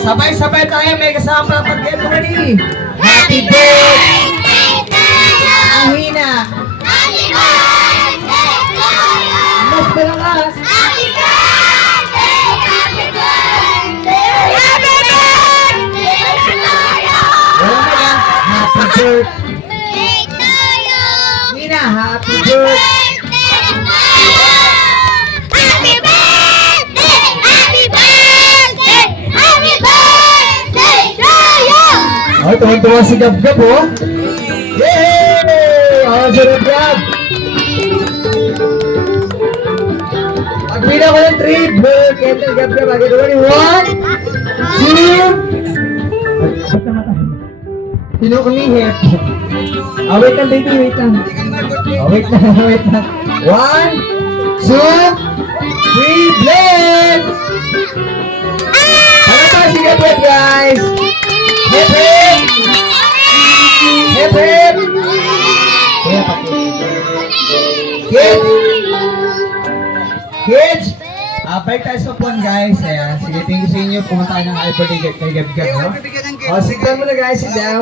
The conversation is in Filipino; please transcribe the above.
Sabay-sabay tayo, may kasama pag-get ready. Happy birthday! Ang hina. Happy birthday to you! Mas malakas. Happy birthday! Happy birthday! Happy birthday to you! Wala na yan. Happy birthday. Birthday to you! Hina, happy birthday. Happy birthday! Happy birthday! Happy birthday to you! Oh, tuwan-tuwa si Gab-Gab, oh. Yay! Oh, si Gab-Gab. Pagpila ko ng 3, bird, Kendall, Gab-Gab. Agad ready, 1, 2. Sino kumihip? Ah, wait lang, baby, wait lang. Oh, wait lang, wait lang. 1, 2, 3, blend! Ano ba si Gab-Gab, guys? Hip, hip! Hip, hip! Kaya pa, kids! Kids! Balik tayo sa phone, guys. Ayan, sige, thank you sa inyo. Pumunta tayo ng happy birthday kay Gab-Gab, no? O, sit down muna, guys. Sit down.